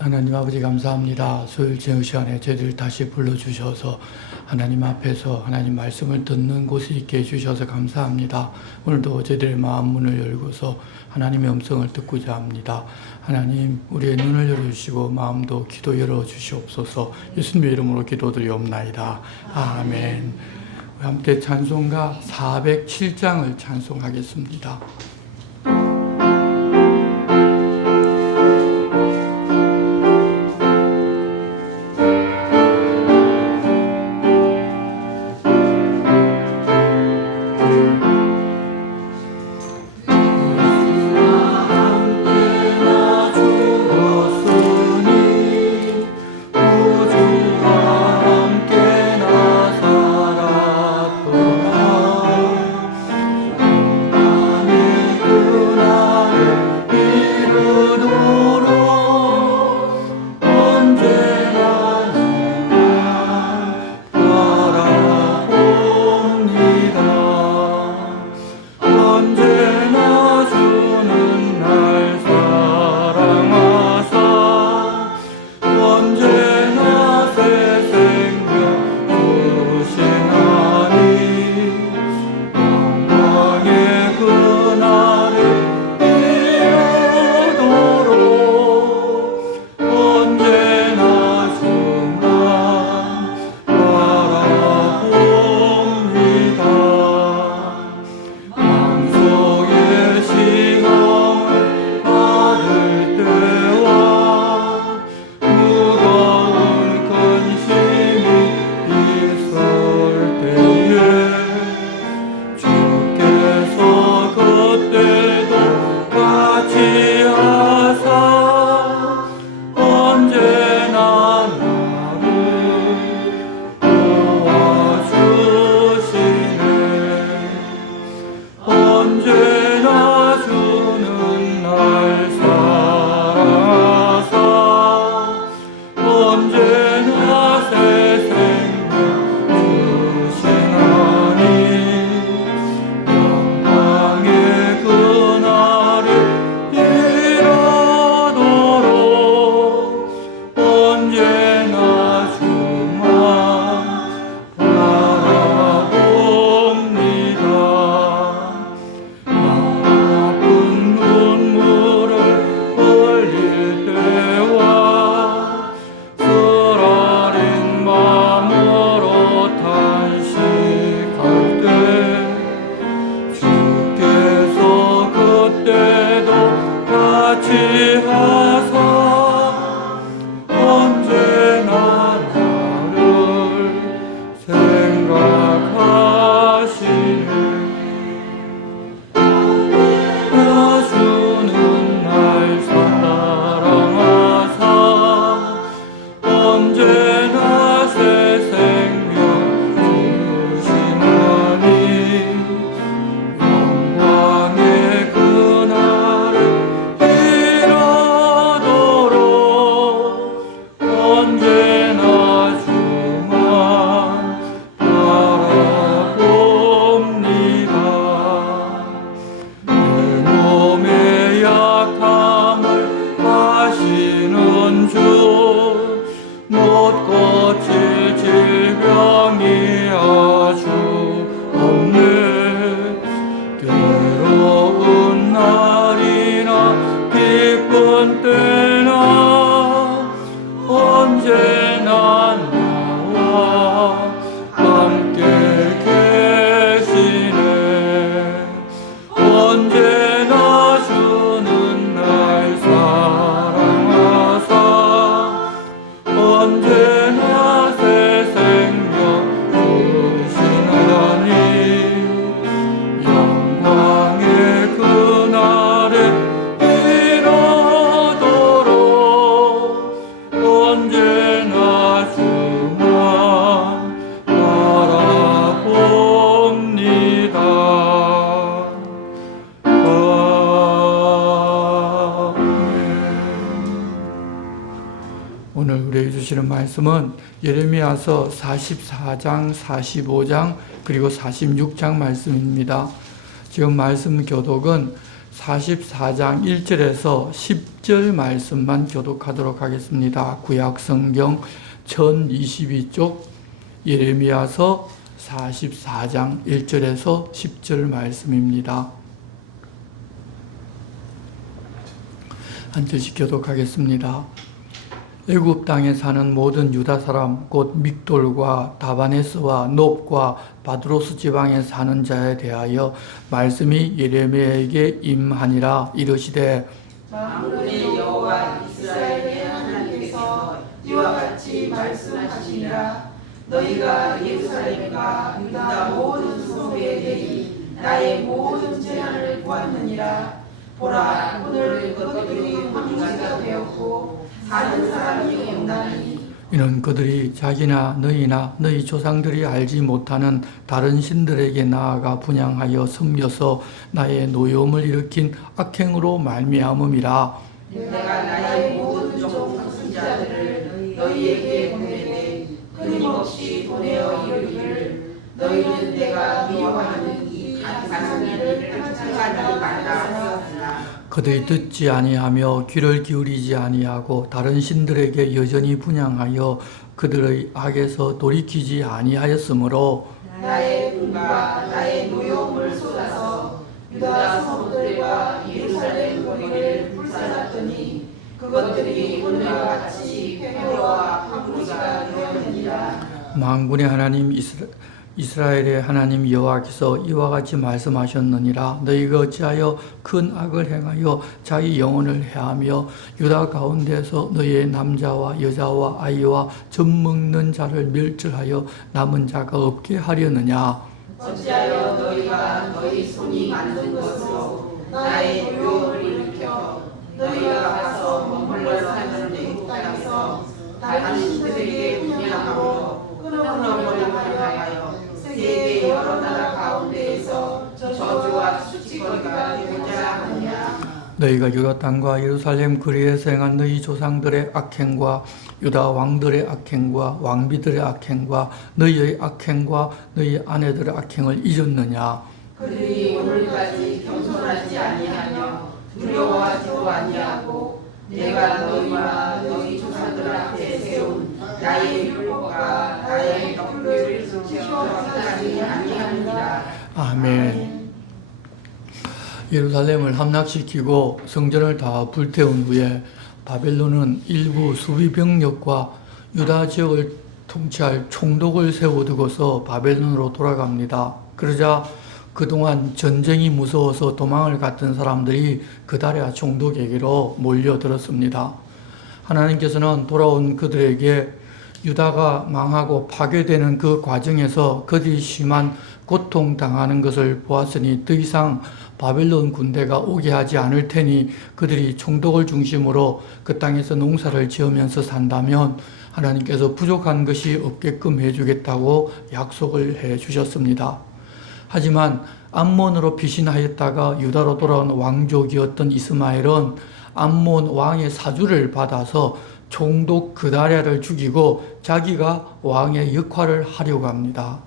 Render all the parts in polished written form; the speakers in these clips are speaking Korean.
하나님 아버지 감사합니다. 수요일 저녁 시간에 저희들 다시 불러주셔서 하나님 앞에서 하나님 말씀을 듣는 곳에 있게 해주셔서 감사합니다. 오늘도 저희들의 마음 문을 열고서 하나님의 음성을 듣고자 합니다. 하나님 우리의 눈을 열어주시고 마음도 기도 열어주시옵소서. 예수님의 이름으로 기도드리옵나이다. 아멘. 함께 찬송가 407장을 찬송하겠습니다. 오늘 우리에게 주시는 말씀은 예레미야서 44장, 45장, 그리고 46장 말씀입니다. 지금 말씀 교독은 44장 1절에서 10절 말씀만 교독하도록 하겠습니다. 구약성경 1022쪽 예레미야서 44장 1절에서 10절 말씀입니다. 한 절씩 교독하겠습니다. 애굽 땅에 사는 모든 유다 사람 곧 믹돌과 다바네스와 놉과 바드로스 지방에 사는 자에 대하여 말씀이 예레미야에게 임하니라. 이르시되 만군의 여호와 이스라엘의 하나님께서 이와 같이 말씀하시니라. 너희가 예루살렘과 유다 모든 성읍에 대히 나의 모든 재난을 보았느니라. 보라, 오늘 그것들이 황무지가 되었고 사는 사람이 없나니 이는 그들이 자기나 너희나 너희 조상들이 알지 못하는 다른 신들에게 나아가 분향하여 섬겨서 나의 노여움을 일으킨 악행으로 말미암음이라. 내가 나의 모든 종 선지자들을 너희에게 보내되 끊임없이 보내어 이르기를 너희는 내가 미워하는 이 가증한 일을 행하지 말라 하였으나 그들이 듣지 아니하며 귀를 기울이지 아니하고 다른 신들에게 여전히 분향하여 그들의 악에서 돌이키지 아니하였으므로 나의 분과 나의 노여움을 쏟아서 유다 성읍들과 예루살렘 거리를 불살랐더니 그것들이 오늘과 같이 폐허와 황무지가 되었느니라. 만군의 하나님 이스라엘의 하나님 여호와께서 이와 같이 말씀하셨느니라. 너희가 어찌하여 큰 악을 행하여 자기 영혼을 해하며 유다 가운데서 너희의 남자와 여자와 아이와 젖먹는 자를 멸절하여 남은 자가 없게 하려느냐. 어찌하여 너희가 너희 손이 만든 것으로 나의 노여움을 일으켜 너희가 가서 머물러 사는 내 땅에서 다른 신들에게 분향하고 끊어버리려 하여 세계 여러 나라 가운데에서 저주와 수치거리가 되고자 하느냐. 너희가 유다 땅과 예루살렘 거리에서 행한 너희 조상들의 악행과 유다 왕들의 악행과 왕비들의 악행과 너희의 악행과 너희 아내들의 악행을 잊었느냐. 그들이 오늘까지 겸손하지 아니하며 두려워하지도 아니하고 내가 너희와 너희 조상들 앞에 세운 나의 율법과 나의 법률을 지켜가지 아니하느니라. 아멘. 예루살렘을 함락시키고 성전을 다 불태운 후에 바벨론은 일부 수비 병력과 유다 지역을 통치할 총독을 세워두고서 바벨론으로 돌아갑니다. 그러자 그동안 전쟁이 무서워서 도망을 갔던 사람들이 그다랴 총독에게로 몰려들었습니다. 하나님께서는 돌아온 그들에게 유다가 망하고 파괴되는 그 과정에서 그들이 심한 고통당하는 것을 보았으니 더 이상 바벨론 군대가 오게 하지 않을 테니 그들이 총독을 중심으로 그 땅에서 농사를 지으면서 산다면 하나님께서 부족한 것이 없게끔 해주겠다고 약속을 해주셨습니다. 하지만 암몬으로 피신하였다가 유다로 돌아온 왕족이었던 이스마엘은 암몬 왕의 사주를 받아서 총독 그다랴를 죽이고 자기가 왕의 역할을 하려고 합니다.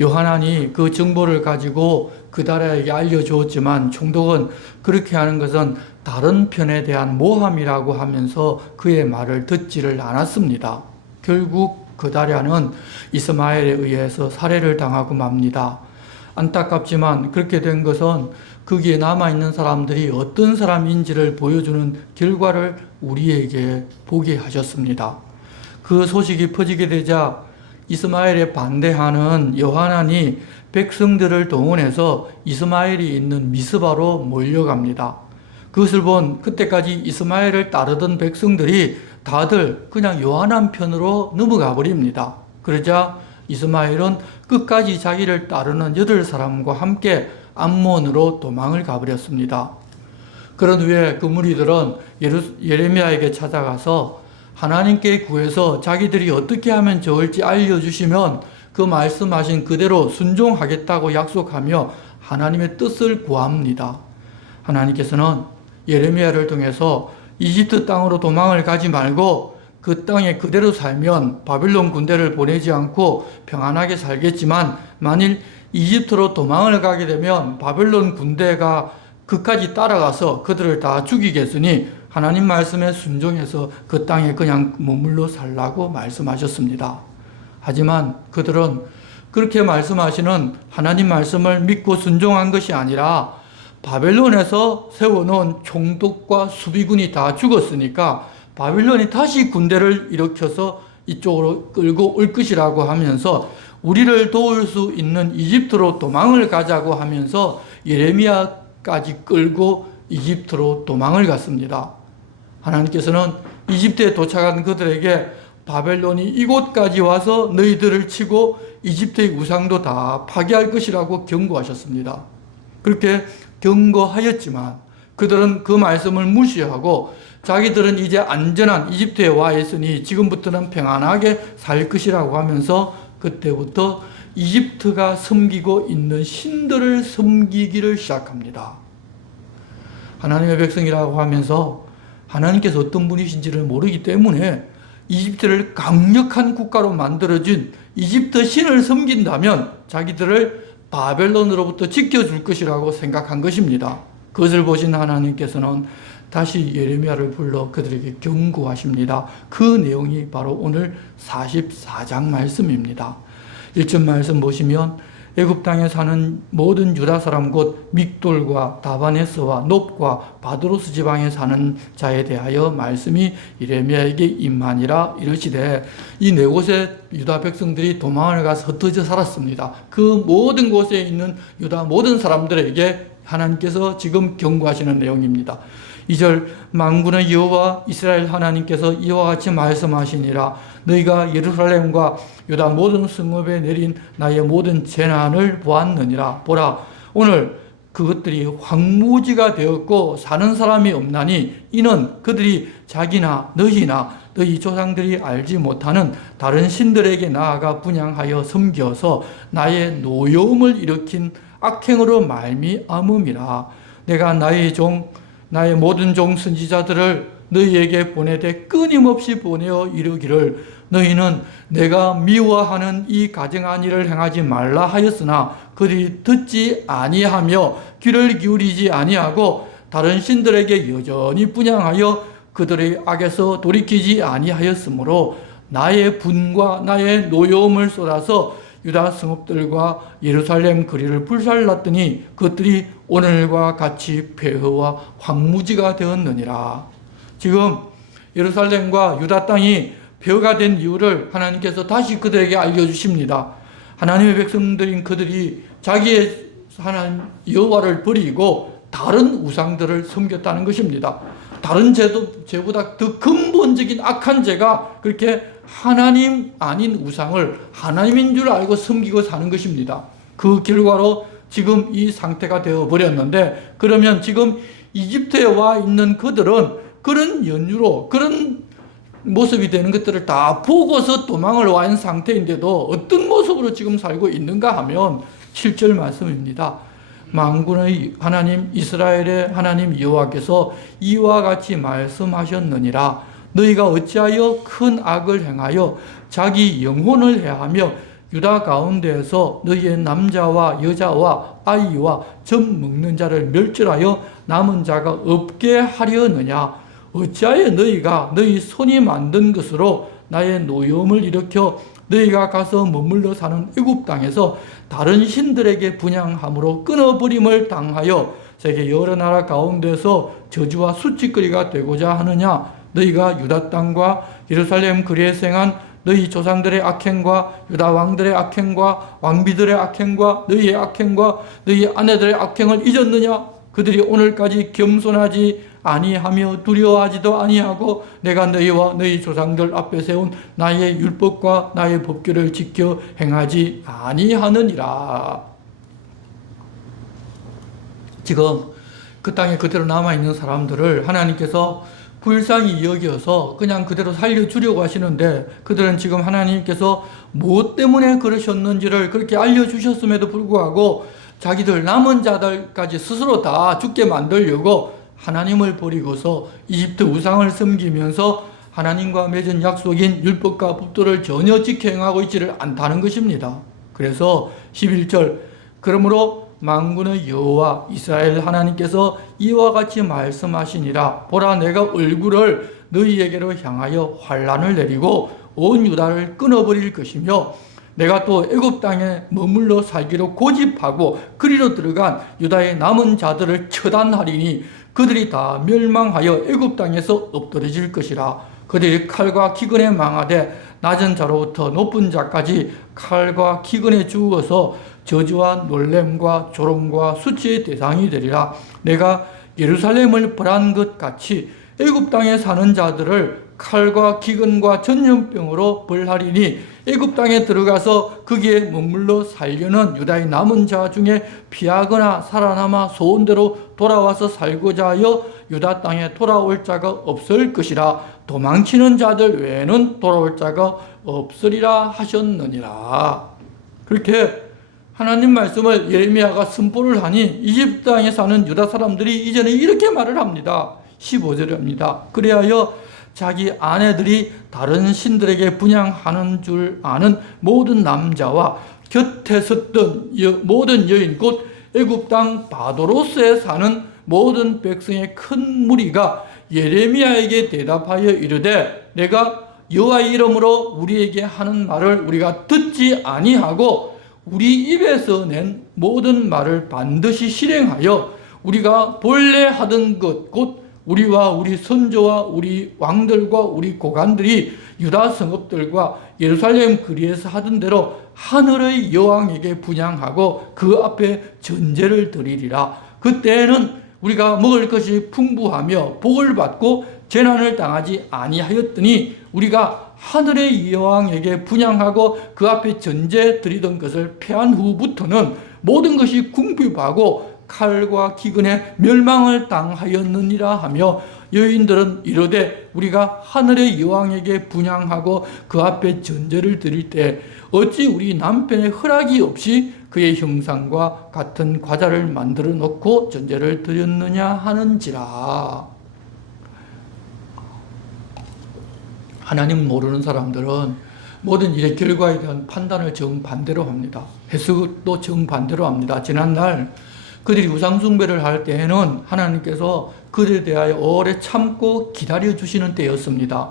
요하난이 그 정보를 가지고 그다랴에게 알려주었지만 총독은 그렇게 하는 것은 다른 편에 대한 모함이라고 하면서 그의 말을 듣지를 않았습니다. 결국 그다랴는 이스마엘에 의해서 살해를 당하고 맙니다. 안타깝지만 그렇게 된 것은 거기에 남아있는 사람들이 어떤 사람인지를 보여주는 결과를 우리에게 보게 하셨습니다. 그 소식이 퍼지게 되자 이스마엘에 반대하는 요하난이 백성들을 동원해서 이스마엘이 있는 미스바로 몰려갑니다. 그것을 본 그때까지 이스마엘을 따르던 백성들이 다들 그냥 요하난 편으로 넘어가 버립니다. 그러자 이스마엘은 끝까지 자기를 따르는 8사람과 함께 암몬으로 도망을 가버렸습니다. 그런 후에 그 무리들은 예레미야에게 찾아가서 하나님께 구해서 자기들이 어떻게 하면 좋을지 알려주시면 그 말씀하신 그대로 순종하겠다고 약속하며 하나님의 뜻을 구합니다. 하나님께서는 예레미야를 통해서 이집트 땅으로 도망을 가지 말고 그 땅에 그대로 살면 바벨론 군대를 보내지 않고 평안하게 살겠지만 만일 이집트로 도망을 가게 되면 바벨론 군대가 그까지 따라가서 그들을 다 죽이겠으니 하나님 말씀에 순종해서 그 땅에 그냥 머물러 살라고 말씀하셨습니다. 하지만 그들은 그렇게 말씀하시는 하나님 말씀을 믿고 순종한 것이 아니라 바벨론에서 세워놓은 총독과 수비군이 다 죽었으니까 바벨론이 다시 군대를 일으켜서 이쪽으로 끌고 올 것이라고 하면서 우리를 도울 수 있는 이집트로 도망을 가자고 하면서 예레미야까지 끌고 이집트로 도망을 갔습니다. 하나님께서는 이집트에 도착한 그들에게 바벨론이 이곳까지 와서 너희들을 치고 이집트의 우상도 다 파괴할 것이라고 경고하셨습니다. 그렇게 경고하였지만 그들은 그 말씀을 무시하고 자기들은 이제 안전한 이집트에 와 있으니 지금부터는 평안하게 살 것이라고 하면서 그때부터 이집트가 섬기고 있는 신들을 섬기기를 시작합니다. 하나님의 백성이라고 하면서 하나님께서 어떤 분이신지를 모르기 때문에 이집트를 강력한 국가로 만들어준 이집트 신을 섬긴다면 자기들을 바벨론으로부터 지켜줄 것이라고 생각한 것입니다. 그것을 보신 하나님께서는 다시 예레미야를 불러 그들에게 경고하십니다. 그 내용이 바로 오늘 44장 말씀입니다. 1절 말씀 보시면 애굽 땅에 사는 모든 유다 사람 곧 믹돌과 다바네스와 놉과 바드로스 지방에 사는 자에 대하여 말씀이 예레미야에게 임하니라 이르시되 이 네 곳에 유다 백성들이 도망을 가서 흩어져 살았습니다. 그 모든 곳에 있는 유다 모든 사람들에게 하나님께서 지금 경고하시는 내용입니다. 2절 만군의 여호와 이스라엘 하나님께서 이와 같이 말씀하시니라 너희가 예루살렘과 유다 모든 성읍에 내린 나의 모든 재난을 보았느니라 보라 오늘 그것들이 황무지가 되었고 사는 사람이 없나니 이는 그들이 자기나 너희나 너희 조상들이 알지 못하는 다른 신들에게 나아가 분향하여 섬겨서 나의 노여움을 일으킨 악행으로 말미암음이라 내가 나의 모든 종 선지자들을 너희에게 보내되 끊임없이 보내어 이르기를 너희는 내가 미워하는 이 가증한 일을 행하지 말라 하였으나 그들이 듣지 아니하며 귀를 기울이지 아니하고 다른 신들에게 여전히 분향하여 그들의 악에서 돌이키지 아니하였으므로 나의 분과 나의 노여움을 쏟아서 유다 성읍들과 예루살렘 거리를 불살랐더니 그것들이 오늘과 같이 폐허와 황무지가 되었느니라. 지금 예루살렘과 유다 땅이 폐허가 된 이유를 하나님께서 다시 그들에게 알려주십니다. 하나님의 백성들인 그들이 자기의 하나님 여호와를 버리고 다른 우상들을 섬겼다는 것입니다. 다른 죄보다 더 근본적인 악한 죄가 그렇게 하나님 아닌 우상을 하나님인 줄 알고 섬기고 사는 것입니다. 그 결과로 지금 이 상태가 되어버렸는데 그러면 지금 이집트에 와 있는 그들은 그런 연유로 그런 모습이 되는 것들을 다 보고서 도망을 와 있는 상태인데도 어떤 모습으로 지금 살고 있는가 하면 7절 말씀입니다. 만군의 하나님 이스라엘의 하나님 여호와께서 이와 같이 말씀하셨느니라 너희가 어찌하여 큰 악을 행하여 자기 영혼을 해하며 유다 가운데에서 너희의 남자와 여자와 아이와 젖 먹는 자를 멸절하여 남은 자가 없게 하려느냐 어찌하여 너희가 너희 손이 만든 것으로 나의 노여움을 일으켜 너희가 가서 머물러 사는 애굽 땅에서 다른 신들에게 분향함으로 끊어버림을 당하여 세계 여러 나라 가운데서 저주와 수치거리가 되고자 하느냐 너희가 유다 땅과 예루살렘 거리에 생한 너희 조상들의 악행과 유다 왕들의 악행과 왕비들의 악행과 너희의 악행과 너희 아내들의 악행을 잊었느냐 그들이 오늘까지 겸손하지 아니하며 두려워하지도 아니하고 내가 너희와 너희 조상들 앞에 세운 나의 율법과 나의 법규를 지켜 행하지 아니하느니라. 지금 그 땅에 그대로 남아있는 사람들을 하나님께서 불쌍히 여겨서 그냥 그대로 살려주려고 하시는데 그들은 지금 하나님께서 무엇 때문에 그러셨는지를 그렇게 알려주셨음에도 불구하고 자기들 남은 자들까지 스스로 다 죽게 만들려고 하나님을 버리고서 이집트 우상을 섬기면서 하나님과 맺은 약속인 율법과 법도를 전혀 지켜 행하고 있지를 않다는 것입니다. 그래서 11절 그러므로 만군의 여호와 이스라엘 하나님께서 이와 같이 말씀하시니라. 보라, 내가 얼굴을 너희에게로 향하여 환란을 내리고 온 유다를 끊어버릴 것이며, 내가 또 애굽 땅에 머물러 살기로 고집하고 그리로 들어간 유다의 남은 자들을 처단하리니 그들이 다 멸망하여 애굽 땅에서 엎드러질 것이라. 그들이 칼과 기근에 망하되 낮은 자로부터 높은 자까지 칼과 기근에 죽어서 저주와 놀램과 조롱과 수치의 대상이 되리라. 내가 예루살렘을 벌한 것 같이 애굽 땅에 사는 자들을 칼과 기근과 전염병으로 벌하리니 애굽 땅에 들어가서 거기에 머물러 살려는 유다의 남은 자 중에 피하거나 살아남아 소원대로 돌아와서 살고자 하여 유다 땅에 돌아올 자가 없을 것이라. 도망치는 자들 외에는 돌아올 자가 없으리라 하셨느니라. 그렇게 하나님 말씀을 예레미야가 선포를 하니 이집트 땅에 사는 유다 사람들이 이제는 이렇게 말을 합니다. 15절에 합니다. 그리하여 자기 아내들이 다른 신들에게 분향하는 줄 아는 모든 남자와 곁에 섰던 모든 여인 곧 애굽 땅 바도로스에 사는 모든 백성의 큰 무리가 예레미야에게 대답하여 이르되, 내가 여호와의 이름으로 우리에게 하는 말을 우리가 듣지 아니하고 우리 입에서 낸 모든 말을 반드시 실행하여 우리가 본래 하던 것 곧 우리와 우리 선조와 우리 왕들과 우리 고관들이 유다 성읍들과 예루살렘 거리에서 하던 대로 하늘의 여왕에게 분향하고 그 앞에 전제를 드리리라. 그때에는 우리가 먹을 것이 풍부하며 복을 받고 재난을 당하지 아니하였더니 우리가 하늘의 여왕에게 분향하고 그 앞에 전제 드리던 것을 패한 후부터는 모든 것이 궁핍하고 칼과 기근에 멸망을 당하였느니라 하며, 여인들은 이르되 우리가 하늘의 여왕에게 분향하고 그 앞에 전제를 드릴 때 어찌 우리 남편의 허락이 없이 그의 형상과 같은 과자를 만들어 놓고 전제를 드렸느냐 하는지라. 하나님 모르는 사람들은 모든 일의 결과에 대한 판단을 정반대로 합니다. 해석도 정반대로 합니다. 지난날 그들이 우상숭배를 할 때에는 하나님께서 그들에 대하여 오래 참고 기다려주시는 때였습니다.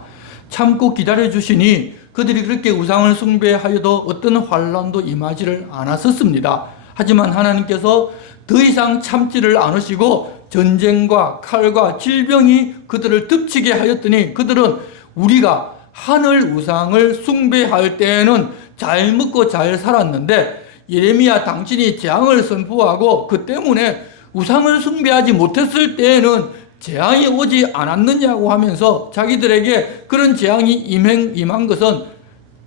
참고 기다려주시니 그들이 그렇게 우상을 숭배하여도 어떤 환란도 임하지를 않았었습니다. 하지만 하나님께서 더 이상 참지를 않으시고 전쟁과 칼과 질병이 그들을 덮치게 하였더니 그들은 우리가 하늘 우상을 숭배할 때에는 잘 먹고 잘 살았는데 예레미야 당신이 재앙을 선포하고 그 때문에 우상을 숭배하지 못했을 때에는 재앙이 오지 않았느냐고 하면서 자기들에게 그런 재앙이 임한 것은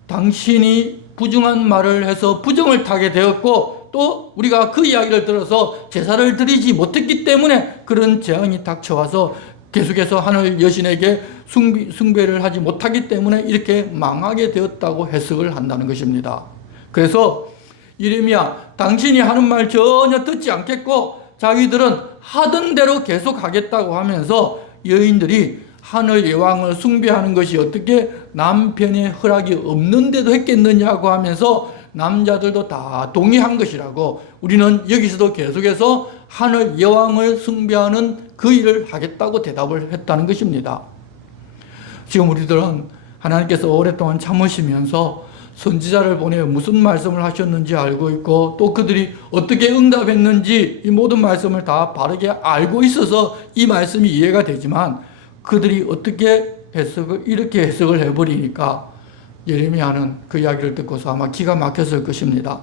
당신이 부정한 말을 해서 부정을 타게 되었고 또 우리가 그 이야기를 들어서 제사를 드리지 못했기 때문에 그런 재앙이 닥쳐와서 계속해서 하늘 여신에게 숭배를 하지 못하기 때문에 이렇게 망하게 되었다고 해석을 한다는 것입니다. 그래서 예레미야, 당신이 하는 말 전혀 듣지 않겠고 자기들은 하던 대로 계속 하겠다고 하면서 여인들이 하늘 여왕을 숭배하는 것이 어떻게 남편의 허락이 없는데도 했겠느냐고 하면서 남자들도 다 동의한 것이라고, 우리는 여기서도 계속해서 하늘 여왕을 숭배하는 그 일을 하겠다고 대답을 했다는 것입니다. 지금 우리들은 하나님께서 오랫동안 참으시면서 선지자를 보내 무슨 말씀을 하셨는지 알고 있고 또 그들이 어떻게 응답했는지 이 모든 말씀을 다 바르게 알고 있어서 이 말씀이 이해가 되지만 그들이 어떻게 이렇게 해석을 해버리니까 예레미야는 그 이야기를 듣고서 아마 기가 막혔을 것입니다.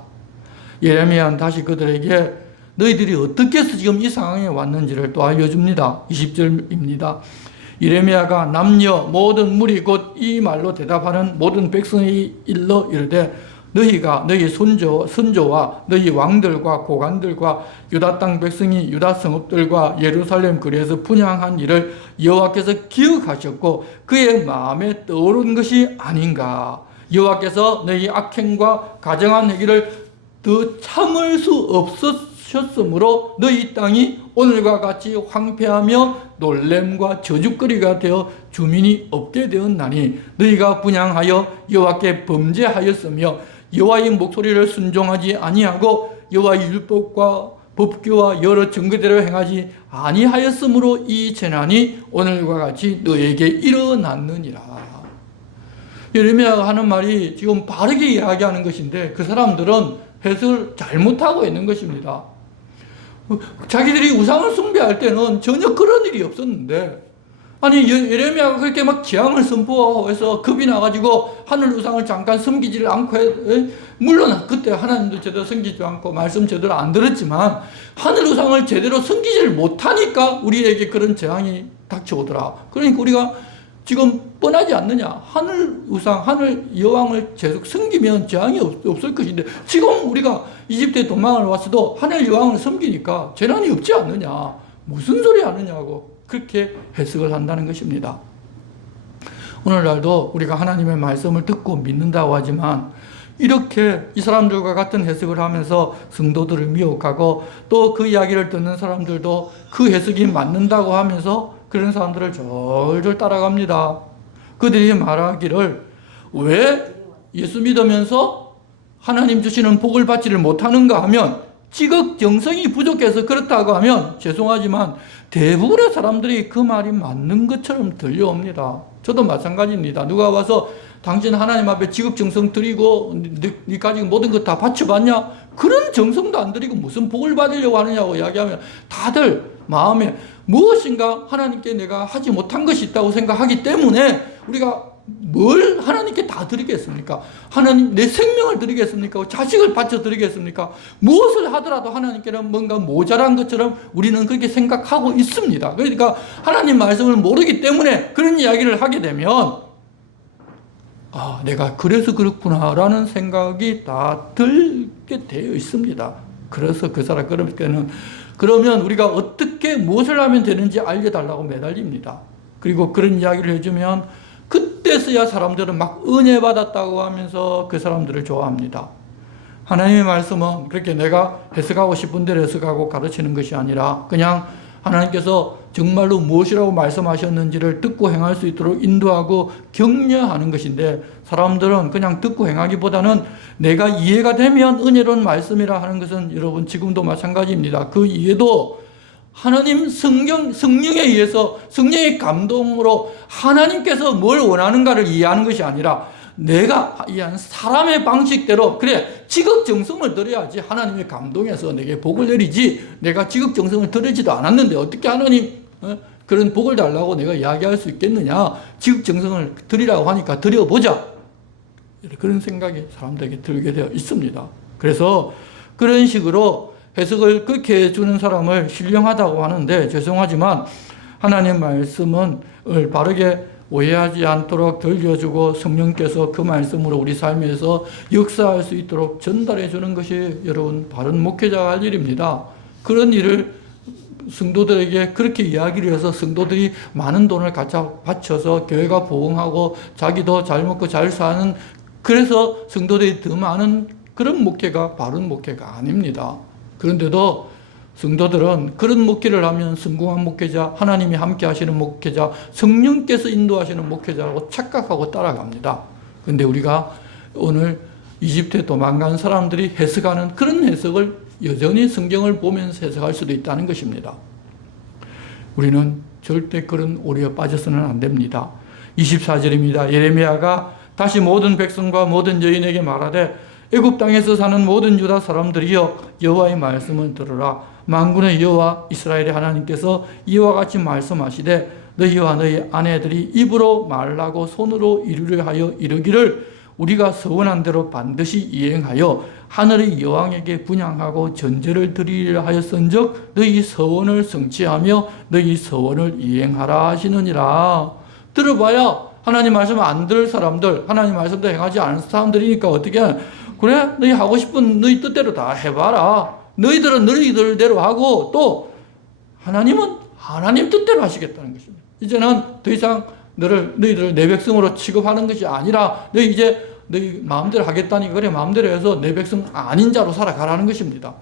예레미야는 다시 그들에게 너희들이 어떻게 해서 지금 이 상황에 왔는지를 또 알려줍니다. 20절입니다. 예레미야가 남녀 모든 무리 곧 이 말로 대답하는 모든 백성이 일러 이르되 너희가 너희 선조와 너희 왕들과 고관들과 유다 땅 백성이 유다 성읍들과 예루살렘 거리에서 분향한 일을 여호와께서 기억하셨고 그의 마음에 떠오른 것이 아닌가. 여호와께서 너희 악행과 가정한 행위를 더 참을 수 없으셨으므로 너희 땅이 오늘과 같이 황폐하며 놀램과 저주거리가 되어 주민이 없게 되었나니 너희가 분향하여 여호와께 범죄하였으며 여호와의 목소리를 순종하지 아니하고 여호와의 율법과 법규와 여러 증거대로 행하지 아니하였으므로 이 재난이 오늘과 같이 너에게 일어났느니라. 예레미야가 하는 말이 지금 바르게 이야기하는 것인데 그 사람들은 해석을 잘못하고 있는 것입니다. 자기들이 우상을 숭배할 때는 전혀 그런 일이 없었는데, 아니 예레미야가 그렇게 막 재앙을 선포하고 해서 겁이 나가지고 하늘 우상을 잠깐 섬기지를 않고 물론 그때 하나님도 제대로 섬기지 않고 말씀 제대로 안 들었지만 하늘 우상을 제대로 섬기지를 못하니까 우리에게 그런 재앙이 닥쳐오더라. 그러니까 우리가 지금 뻔하지 않느냐. 하늘 우상, 하늘 여왕을 계속 섬기면 재앙이 없을 것인데 지금 우리가 이집트에 도망을 왔어도 하늘 여왕을 섬기니까 재난이 없지 않느냐. 무슨 소리 하느냐고 그렇게 해석을 한다는 것입니다. 오늘날도 우리가 하나님의 말씀을 듣고 믿는다고 하지만 이렇게 이 사람들과 같은 해석을 하면서 성도들을 미혹하고 또 그 이야기를 듣는 사람들도 그 해석이 맞는다고 하면서 그런 사람들을 졸졸 따라갑니다. 그들이 말하기를 왜 예수 믿으면서 하나님 주시는 복을 받지를 못하는가 하면 지극정성이 부족해서 그렇다고 하면 죄송하지만 대부분의 사람들이 그 말이 맞는 것처럼 들려옵니다. 저도 마찬가지입니다. 누가 와서 당신 하나님 앞에 지극정성 드리고 네 가지고 모든 것 다 바쳐봤냐? 그런 정성도 안 드리고 무슨 복을 받으려고 하느냐고 이야기하면 다들 마음에 무엇인가 하나님께 내가 하지 못한 것이 있다고 생각하기 때문에 우리가 뭘 하나님께 다 드리겠습니까? 하나님 내 생명을 드리겠습니까? 자식을 바쳐 드리겠습니까? 무엇을 하더라도 하나님께는 뭔가 모자란 것처럼 우리는 그렇게 생각하고 있습니다. 그러니까 하나님 말씀을 모르기 때문에 그런 이야기를 하게 되면 내가 그래서 그렇구나라는 생각이 다 들게 되어 있습니다. 그래서 그 사람 그러면 우리가 어떻게 무엇을 하면 되는지 알려달라고 매달립니다. 그리고 그런 이야기를 해주면 그때서야 사람들은 막 은혜 받았다고 하면서 그 사람들을 좋아합니다. 하나님의 말씀은 그렇게 내가 해석하고 싶은 대로 해석하고 가르치는 것이 아니라 그냥 하나님께서 정말로 무엇이라고 말씀하셨는지를 듣고 행할 수 있도록 인도하고 격려하는 것인데 사람들은 그냥 듣고 행하기보다는 내가 이해가 되면 은혜로운 말씀이라 하는 것은 여러분 지금도 마찬가지입니다. 그 이해도 하나님 성령에 의해서 성령의 감동으로 하나님께서 뭘 원하는가를 이해하는 것이 아니라 내가 이해하는 사람의 방식대로 그래 지극정성을 들여야지 하나님의 감동에서 내게 복을 내리지 내가 지극정성을 들이지도 않았는데 어떻게 하나님 그런 복을 달라고 내가 이야기할 수 있겠느냐. 지극정성을 드리라고 하니까 드려보자. 그런 생각이 사람들에게 들게 되어 있습니다. 그래서 그런 식으로 해석을 그렇게 해주는 사람을 신령하다고 하는데 죄송하지만 하나님 말씀을 바르게 오해하지 않도록 들려주고 성령께서 그 말씀으로 우리 삶에서 역사할 수 있도록 전달해 주는 것이 여러분 바른 목회자가 할 일입니다. 그런 일을 성도들에게 그렇게 이야기를 해서 성도들이 많은 돈을 같이 바쳐서 교회가 부흥하고 자기도 잘 먹고 잘 사는 그래서 성도들이 더 많은 그런 목회가 바른 목회가 아닙니다. 그런데도 성도들은 그런 목회를 하면 성공한 목회자, 하나님이 함께 하시는 목회자, 성령께서 인도하시는 목회자라고 착각하고 따라갑니다. 그런데 우리가 오늘 이집트에 도망간 사람들이 해석하는 그런 해석을 여전히 성경을 보면서 해석할 수도 있다는 것입니다. 우리는 절대 그런 오류에 빠져서는 안 됩니다. 24절입니다. 예레미야가 다시 모든 백성과 모든 여인에게 말하되 애굽 땅에서 사는 모든 유다 사람들이여 여호와의 말씀을 들으라. 만군의 여호와 이스라엘의 하나님께서 이와 같이 말씀하시되 너희와 너희 아내들이 입으로 말하고 손으로 이루려 하여 이르기를 우리가 서원한 대로 반드시 이행하여 하늘의 여왕에게 분향하고 전제를 드리려 하였은즉 너희 서원을 성취하며 너희 서원을 이행하라 하시느니라. 들어봐야 하나님 말씀 안 들을 사람들, 하나님 말씀도 행하지 않은 사람들이니까 어떻게 그래? 너희 하고 싶은 너희 뜻대로 다 해봐라. 너희들은 너희들대로 하고 또 하나님은 하나님 뜻대로 하시겠다는 것입니다. 이제는 더 이상 너희들을 내 백성으로 취급하는 것이 아니라 너희 이제 너희 마음대로 하겠다니 그래 마음대로 해서 내 백성 아닌 자로 살아가라는 것입니다.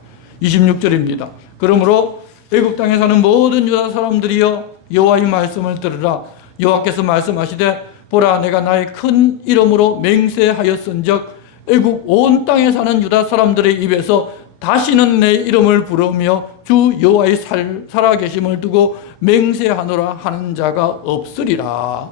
26절입니다. 그러므로 애굽 땅에 사는 모든 유다 사람들이여 여호와의 말씀을 들으라. 여호와께서 말씀하시되 보라 내가 나의 큰 이름으로 맹세하였은즉 애국 온 땅에 사는 유다 사람들의 입에서 다시는 내 이름을 부르며 주 여호와의 살아계심을 두고 맹세하노라 하는 자가 없으리라.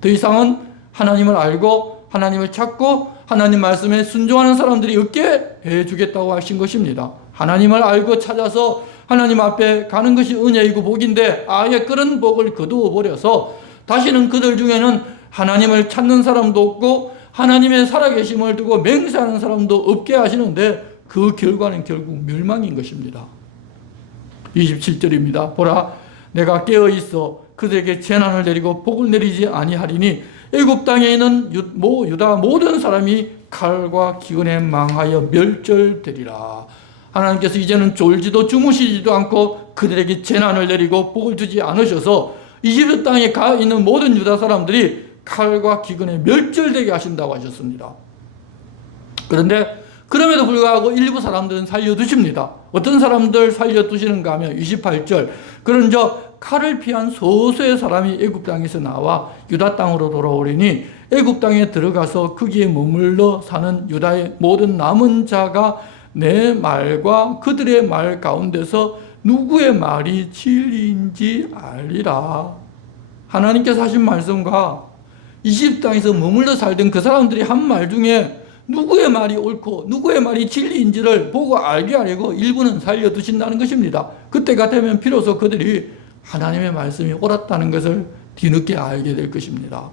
더 이상은 하나님을 알고 하나님을 찾고 하나님 말씀에 순종하는 사람들이 없게 해주겠다고 하신 것입니다. 하나님을 알고 찾아서 하나님 앞에 가는 것이 은혜이고 복인데 아예 그런 복을 거두어 버려서 다시는 그들 중에는 하나님을 찾는 사람도 없고 하나님의 살아계심을 두고 맹세하는 사람도 없게 하시는데 그 결과는 결국 멸망인 것입니다. 27절입니다. 보라, 내가 깨어 있어 그들에게 재난을 내리고 복을 내리지 아니하리니 애굽 땅에 있는 유다 모든 사람이 칼과 기근에 망하여 멸절되리라. 하나님께서 이제는 졸지도 주무시지도 않고 그들에게 재난을 내리고 복을 주지 않으셔서 이집트 땅에 가 있는 모든 유다 사람들이 칼과 기근에 멸절되게 하신다고 하셨습니다. 그런데 그럼에도 불구하고 일부 사람들은 살려두십니다. 어떤 사람들 살려두시는가 하면 28절, 그런저 칼을 피한 소수의 사람이 애굽 땅에서 나와 유다 땅으로 돌아오리니 애굽 땅에 들어가서 거기에 머물러 사는 유다의 모든 남은 자가 내 말과 그들의 말 가운데서 누구의 말이 진리인지 알리라. 하나님께서 하신 말씀과 이집트 땅에서 머물러 살던 그 사람들이 한 말 중에 누구의 말이 옳고 누구의 말이 진리인지를 보고 알게 하려고 일부는 살려두신다는 것입니다. 그때가 되면 비로소 그들이 하나님의 말씀이 옳았다는 것을 뒤늦게 알게 될 것입니다.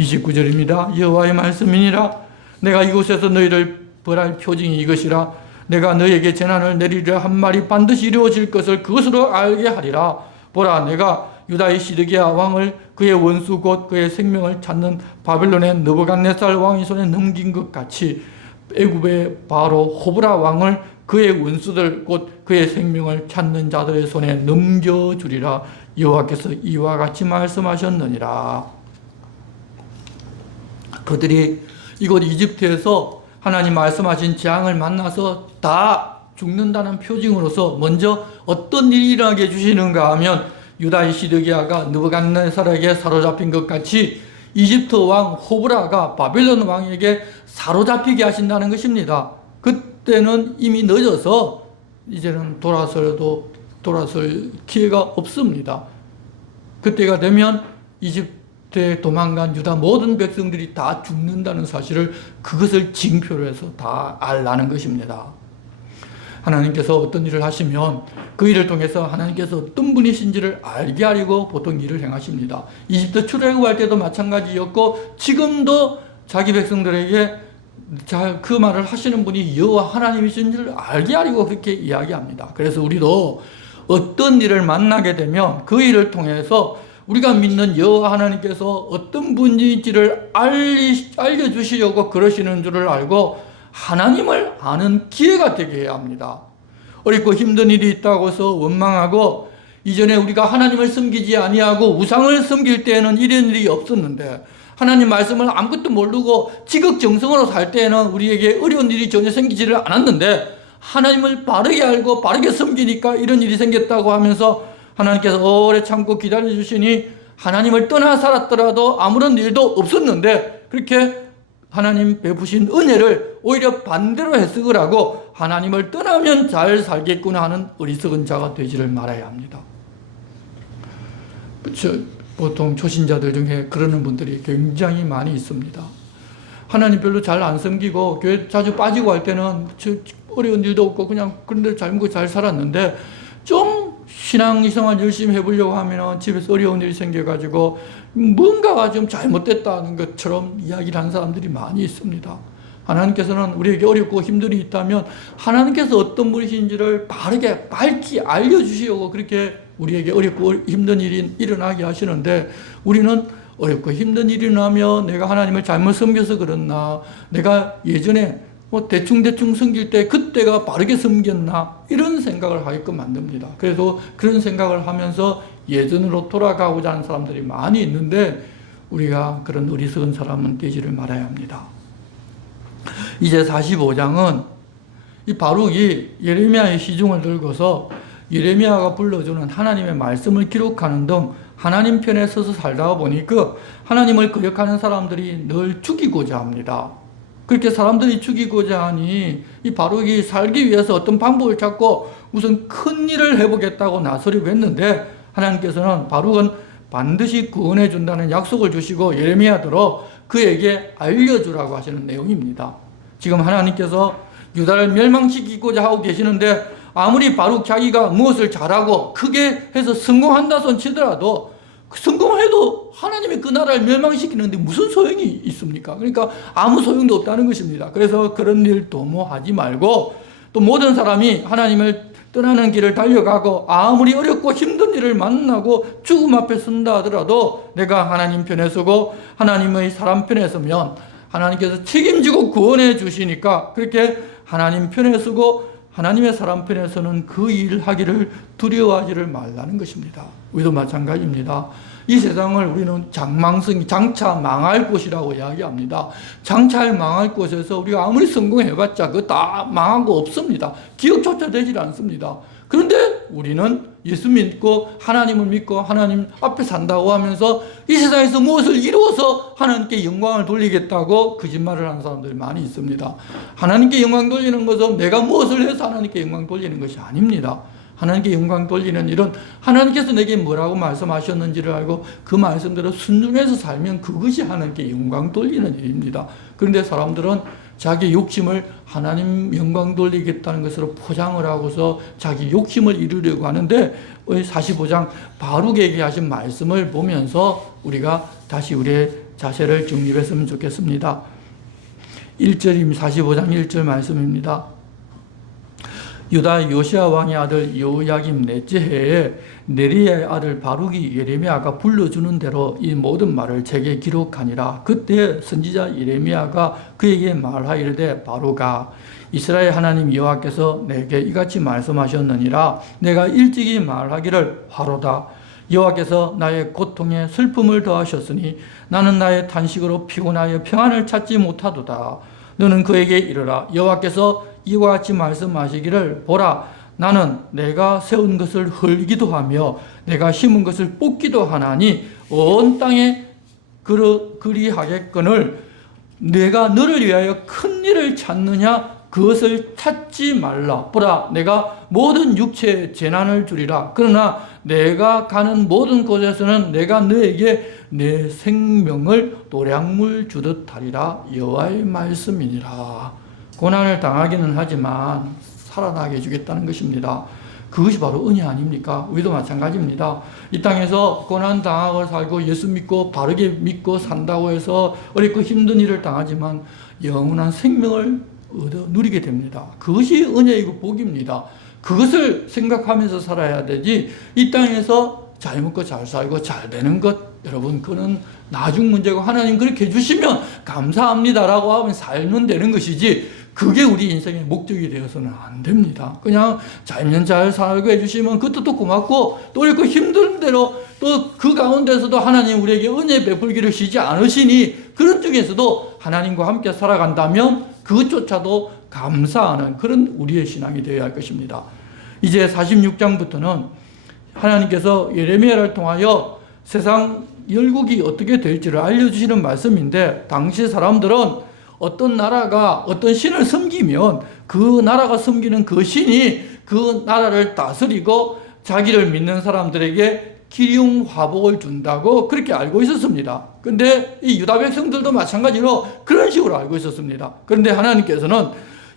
29절입니다. 여호와의 말씀이니라. 내가 이곳에서 너희를 벌할 표징이 이것이라. 내가 너희에게 재난을 내리리라 한 말이 반드시 이루어질 것을 그것으로 알게 하리라. 보라, 내가 유다의 시드기야 왕을 그의 원수 곧 그의 생명을 찾는 바벨론의 느부갓네살 왕의 손에 넘긴 것 같이 애굽의 바로 호브라 왕을 그의 원수들 곧 그의 생명을 찾는 자들의 손에 넘겨주리라. 여호와께서 이와 같이 말씀하셨느니라. 그들이 이곳 이집트에서 하나님 말씀하신 재앙을 만나서 다 죽는다는 표징으로서 먼저 어떤 일이 일어나게 해주시는가 하면 유다의 시드기야가 느부갓네살에게 사로잡힌 것 같이 이집트 왕 호브라가 바벨론 왕에게 사로잡히게 하신다는 것입니다. 그때는 이미 늦어서 이제는 돌아설 기회가 없습니다. 그때가 되면 이집트에 도망간 유다 모든 백성들이 다 죽는다는 사실을 그것을 징표로 해서 다 알라는 것입니다. 하나님께서 어떤 일을 하시면 그 일을 통해서 하나님께서 어떤 분이신지를 알게 하려고 보통 일을 행하십니다. 이집트 출애굽할 때도 마찬가지였고 지금도 자기 백성들에게 그 말을 하시는 분이 여호와 하나님이신지를 알게 하려고 그렇게 이야기합니다. 그래서 우리도 어떤 일을 만나게 되면 그 일을 통해서 우리가 믿는 여호와 하나님께서 어떤 분인지를 알려주시려고 그러시는 줄을 알고 하나님을 아는 기회가 되게 해야 합니다. 어렵고 힘든 일이 있다고 해서 원망하고 이전에 우리가 하나님을 섬기지 아니하고 우상을 섬길 때에는 이런 일이 없었는데 하나님 말씀을 아무것도 모르고 지극정성으로 살 때에는 우리에게 어려운 일이 전혀 생기지를 않았는데 하나님을 바르게 알고 바르게 섬기니까 이런 일이 생겼다고 하면서 하나님께서 오래 참고 기다려주시니 하나님을 떠나 살았더라도 아무런 일도 없었는데 그렇게 하나님 베푸신 은혜를 오히려 반대로 해석을 하고 하나님을 떠나면 잘 살겠구나 하는 어리석은 자가 되지를 말아야 합니다. 보통 초신자들 중에 그러는 분들이 굉장히 많이 있습니다. 하나님 별로 잘 안 섬기고 교회 자주 빠지고 할 때는 어려운 일도 없고 그냥 그런데 잘 먹고 잘 살았는데 좀 신앙생활 열심히 해보려고 하면 집에서 어려운 일이 생겨가지고 뭔가가 좀 잘못됐다는 것처럼 이야기를 하는 사람들이 많이 있습니다. 하나님께서는 우리에게 어렵고 힘든 일이 있다면 하나님께서 어떤 분이신지를 바르게 밝히 알려주시려고 그렇게 우리에게 어렵고 힘든 일이 일어나게 하시는데 우리는 어렵고 힘든 일이 일어나면 내가 하나님을 잘못 섬겨서 그렇나, 내가 예전에 대충 섬길 때 그때가 바르게 섬겼나 이런 생각을 하게끔 만듭니다. 그래서 그런 생각을 하면서 예전으로 돌아가고자 하는 사람들이 많이 있는데 우리가 그런 어리석은 사람은 되지를 말아야 합니다. 이제 45장은 이 바룩이 예레미야의 시중을 들고서 예레미야가 불러주는 하나님의 말씀을 기록하는 등 하나님 편에 서서 살다 보니까 하나님을 거역하는 사람들이 늘 죽이고자 합니다. 그렇게 사람들이 죽이고자 하니 이 바룩이 살기 위해서 어떤 방법을 찾고 우선 큰 일을 해보겠다고 나서려고 했는데 하나님께서는 바룩은 반드시 구원해 준다는 약속을 주시고 예레미야대로 그에게 알려주라고 하시는 내용입니다. 지금 하나님께서 유다를 멸망시키고자 하고 계시는데 아무리 바룩 자기가 무엇을 잘하고 크게 해서 성공한다 손 치더라도 성공해도 하나님이 그 나라를 멸망시키는데 무슨 소용이 있습니까? 그러니까 아무 소용도 없다는 것입니다. 그래서 그런 일 도모하지 말고 또 모든 사람이 하나님을 떠나는 길을 달려가고 아무리 어렵고 힘든 일을 만나고 죽음 앞에 선다 하더라도 내가 하나님 편에 서고 하나님의 사람 편에 서면 하나님께서 책임지고 구원해 주시니까 그렇게 하나님 편에 서고 하나님의 사람 편에 서는 그 일 하기를 두려워하지를 말라는 것입니다. 우리도 마찬가지입니다. 이 세상을 우리는 장차 망할 곳이라고 이야기합니다. 장차 망할 곳에서 우리가 아무리 성공해봤자 그거 다 망한 거 없습니다. 기억조차 되질 않습니다. 그런데 우리는 예수 믿고 하나님을 믿고 하나님 앞에 산다고 하면서 이 세상에서 무엇을 이루어서 하나님께 영광을 돌리겠다고 거짓말을 하는 사람들이 많이 있습니다. 하나님께 영광 돌리는 것은 내가 무엇을 해서 하나님께 영광 돌리는 것이 아닙니다. 하나님께 영광 돌리는 일은 하나님께서 내게 뭐라고 말씀하셨는지를 알고 그 말씀대로 순종해서 살면 그것이 하나님께 영광 돌리는 일입니다. 그런데 사람들은 자기 욕심을 하나님 영광 돌리겠다는 것으로 포장을 하고서 자기 욕심을 이루려고 하는데 45장 바룩에게 하신 말씀을 보면서 우리가 다시 우리의 자세를 정립했으면 좋겠습니다. 1절입니다. 45장 1절 말씀입니다. 유다 요시야 왕의 아들 여호야김 넷째 해에 네리야의 아들 바룩이 예레미야가 불러주는 대로 이 모든 말을 책에 기록하니라. 그때 선지자 예레미야가 그에게 말하이르되 바룩아 이스라엘 하나님 여호와께서 내게 이같이 말씀하셨느니라. 내가 일찍이 말하기를 화로다. 여호와께서 나의 고통에 슬픔을 더하셨으니 나는 나의 탄식으로 피곤하여 평안을 찾지 못하도다. 너는 그에게 이르라. 여호와께서 이와 같이 말씀하시기를 보라 나는 내가 세운 것을 헐기도 하며 내가 심은 것을 뽑기도 하나니 온 땅에 그리하겠거늘 내가 너를 위하여 큰 일을 찾느냐 그것을 찾지 말라. 보라 내가 모든 육체에 재난을 주리라. 그러나 내가 가는 모든 곳에서는 내가 너에게 내 생명을 노량물 주듯 하리라. 여호와의 말씀이니라. 고난을 당하기는 하지만 살아나게 해주겠다는 것입니다. 그것이 바로 은혜 아닙니까? 우리도 마찬가지입니다. 이 땅에서 고난 당하고 살고 예수 믿고 바르게 믿고 산다고 해서 어렵고 힘든 일을 당하지만 영원한 생명을 얻어 누리게 됩니다. 그것이 은혜이고 복입니다. 그것을 생각하면서 살아야 되지 이 땅에서 잘 먹고 잘 살고 잘 되는 것 여러분 그는 나중 문제고 하나님 그렇게 해주시면 감사합니다라고 하면 살면 되는 것이지 그게 우리 인생의 목적이 되어서는 안 됩니다. 그냥 잘면 잘 살고 해주시면 그것도 또 고맙고 또 이렇게 힘든 대로 또 그 가운데서도 하나님 우리에게 은혜 베풀기를 쉬지 않으시니 그런 중에서도 하나님과 함께 살아간다면 그것조차도 감사하는 그런 우리의 신앙이 되어야 할 것입니다. 이제 46장부터는 하나님께서 예레미야를 통하여 세상 열국이 어떻게 될지를 알려주시는 말씀인데 당시 사람들은 어떤 나라가 어떤 신을 섬기면 그 나라가 섬기는 그 신이 그 나라를 다스리고 자기를 믿는 사람들에게 기륭 화복을 준다고 그렇게 알고 있었습니다. 그런데 이 유다 백성들도 마찬가지로 그런 식으로 알고 있었습니다. 그런데 하나님께서는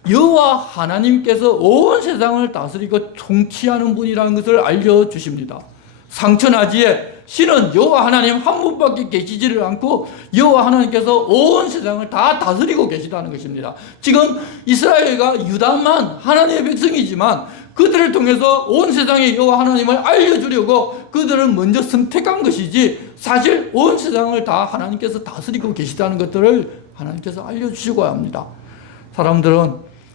여호와 하나님께서 온 세상을 다스리고 통치하는 분이라는 것을 알려주십니다. 상천하지에 신은 여호와 하나님 한 분밖에 계시지를 않고 여호와 하나님께서 온 세상을 다 다스리고 계시다는 것입니다. 지금 이스라엘과 유다만 하나님의 백성이지만 그들을 통해서 온 세상에 여호와 하나님을 알려주려고 그들은 먼저 선택한 것이지 사실 온 세상을 다 하나님께서 다스리고 계시다는 것들을 하나님께서 알려주시고 합니다. 사람들은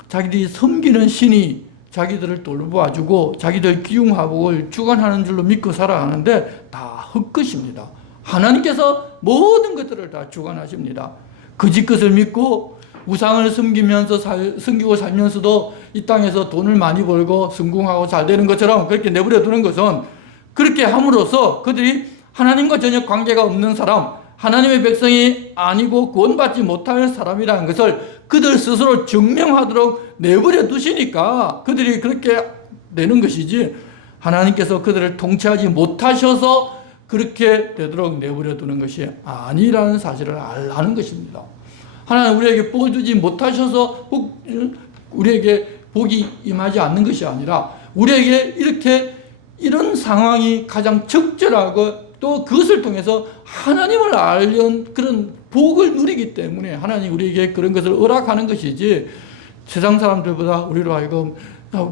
자기들이 섬기는 신이 자기들을 돌봐주고 자기들 기용화복을 주관하는 줄로 믿고 살아가는데 다 헛것입니다. 하나님께서 모든 것들을 다 주관하십니다. 거짓 것을 믿고 우상을 섬기고 살면서도 이 땅에서 돈을 많이 벌고 성공하고 잘 되는 것처럼 그렇게 내버려 두는 것은 그렇게 함으로써 그들이 하나님과 전혀 관계가 없는 사람, 하나님의 백성이 아니고 구원받지 못할 사람이라는 것을 그들 스스로 증명하도록 내버려 두시니까 그들이 그렇게 되는 것이지, 하나님께서 그들을 통치하지 못하셔서 그렇게 되도록 내버려 두는 것이 아니라는 사실을 알라는 것입니다. 하나님 우리에게 복을 주지 못하셔서 우리에게 복이 임하지 않는 것이 아니라, 우리에게 이런 상황이 가장 적절하고 또 그것을 통해서 하나님을 알는 그런 복을 누리기 때문에 하나님 우리에게 그런 것을 허락하는 것이지, 세상 사람들보다 우리로 하여금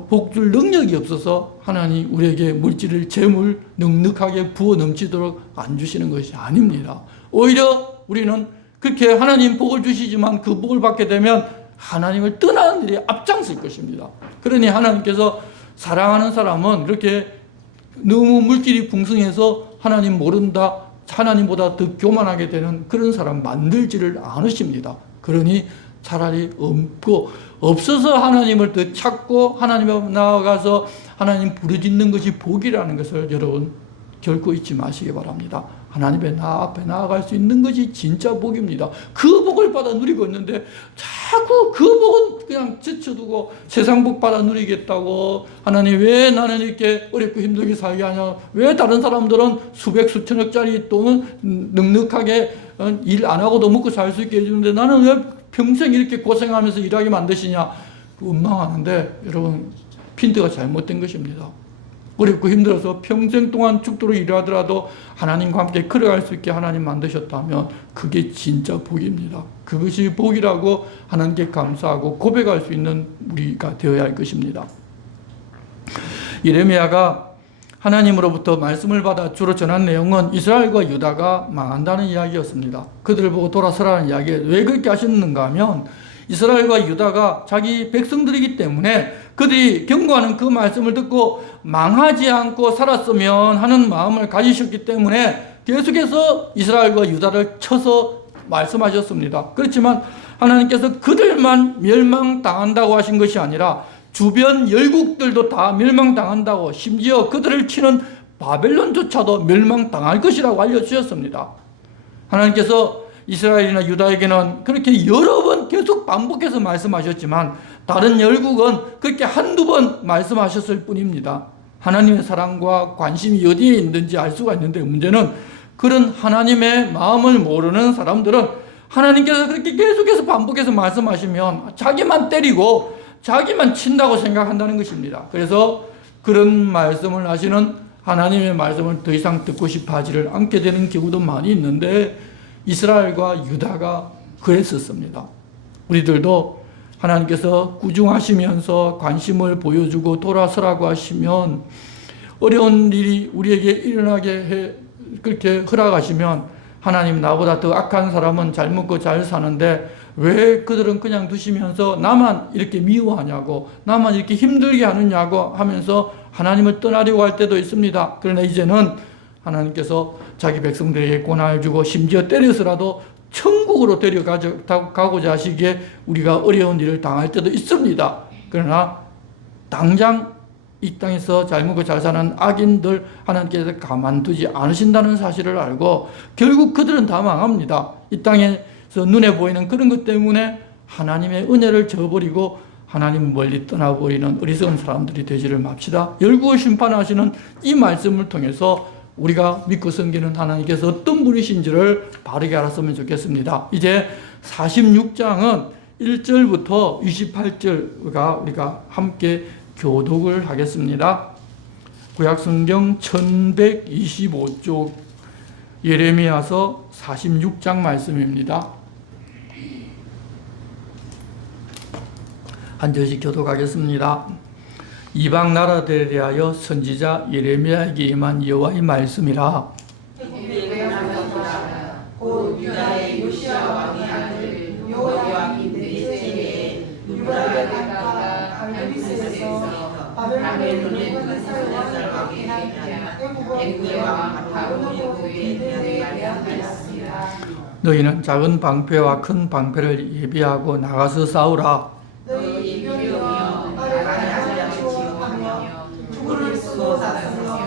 복 줄 능력이 없어서 하나님 우리에게 물질을 재물 넉넉하게 부어 넘치도록 안 주시는 것이 아닙니다. 오히려 우리는 그렇게 하나님 복을 주시지만 그 복을 받게 되면 하나님을 떠나는 일이 앞장설 것입니다. 그러니 하나님께서 사랑하는 사람은 그렇게 너무 물질이 풍성해서 하나님 모른다, 하나님보다 더 교만하게 되는 그런 사람 만들지를 않으십니다. 그러니 차라리 없어서 하나님을 더 찾고 하나님 앞에 나아가서 하나님 부르짖는 것이 복이라는 것을 여러분 결코 잊지 마시기 바랍니다. 하나님 앞에 나아갈 수 있는 것이 진짜 복입니다. 그 복을 받아 누리고 있는데 자꾸 그 복은 그냥 제쳐두고 세상 복 받아 누리겠다고, 하나님 왜 나는 이렇게 어렵고 힘들게 살게 하냐, 왜 다른 사람들은 수백 수천억짜리 또는 넉넉하게 일 안 하고도 먹고 살 수 있게 해주는데 나는 왜 평생 이렇게 고생하면서 일하게 만드시냐, 원망하는데 여러분 핀트가 잘못된 것입니다. 어렵고 힘들어서 평생 동안 죽도록 일하더라도 하나님과 함께 걸어갈 수 있게 하나님 만드셨다면 그게 진짜 복입니다. 그것이 복이라고 하나님께 감사하고 고백할 수 있는 우리가 되어야 할 것입니다. 예레미야가 하나님으로부터 말씀을 받아 주로 전한 내용은 이스라엘과 유다가 망한다는 이야기였습니다. 그들을 보고 돌아서라는 이야기에 왜 그렇게 하셨는가 하면, 이스라엘과 유다가 자기 백성들이기 때문에 그들이 경고하는 그 말씀을 듣고 망하지 않고 살았으면 하는 마음을 가지셨기 때문에 계속해서 이스라엘과 유다를 쳐서 말씀하셨습니다. 그렇지만 하나님께서 그들만 멸망당한다고 하신 것이 아니라 주변 열국들도 다 멸망당한다고, 심지어 그들을 치는 바벨론조차도 멸망당할 것이라고 알려주셨습니다. 하나님께서 이스라엘이나 유다에게는 그렇게 여러 번 계속 반복해서 말씀하셨지만 다른 열국은 그렇게 한두 번 말씀하셨을 뿐입니다. 하나님의 사랑과 관심이 어디에 있는지 알 수가 있는데, 문제는 그런 하나님의 마음을 모르는 사람들은 하나님께서 그렇게 계속해서 반복해서 말씀하시면 자기만 때리고 자기만 친다고 생각한다는 것입니다. 그래서 그런 말씀을 하시는 하나님의 말씀을 더 이상 듣고 싶어 하지를 않게 되는 경우도 많이 있는데, 이스라엘과 유다가 그랬었습니다. 우리들도 하나님께서 꾸중하시면서 관심을 보여주고 돌아서라고 하시면, 어려운 일이 우리에게 일어나게 그렇게 허락하시면, 하나님 나보다 더 악한 사람은 잘 먹고 잘 사는데 왜 그들은 그냥 두시면서 나만 이렇게 미워하냐고, 나만 이렇게 힘들게 하느냐고 하면서 하나님을 떠나려고 할 때도 있습니다. 그러나 이제는 하나님께서 자기 백성들에게 고난을 주고 심지어 때려서라도 천국으로 데려가고자 하시기에 우리가 어려운 일을 당할 때도 있습니다. 그러나 당장 이 땅에서 잘 먹고 잘 사는 악인들 하나님께서 가만두지 않으신다는 사실을 알고 결국 그들은 다 망합니다. 이 땅에서 눈에 보이는 그런 것 때문에 하나님의 은혜를 저버리고 하나님 멀리 떠나버리는 어리석은 사람들이 되지를 맙시다. 열국을 심판하시는 이 말씀을 통해서 우리가 믿고 섬기는 하나님께서 어떤 분이신지를 바르게 알았으면 좋겠습니다. 이제 46장은 1절부터 28절과 우리가 함께 교독을 하겠습니다. 구약성경 1125쪽 예레미야서 46장 말씀입니다. 한 절씩 교독하겠습니다. 이방 나라들에 대하여 선지자 예레미야에게 임한 여호와의 말씀이라. 곧 유다의 요시야 왕의 아들 요야김 넷째에 유다가 갈비스에서 바벨론의 느부갓네살 왕에게 앵구의 왕 바로니오의 대대에 하였습니다. 너희는 작은 방패와 큰 방패를 예비하고 나가서 싸우라. 너희 이병이여 나를 아자를 지원하며 두구를 쓰고 다스며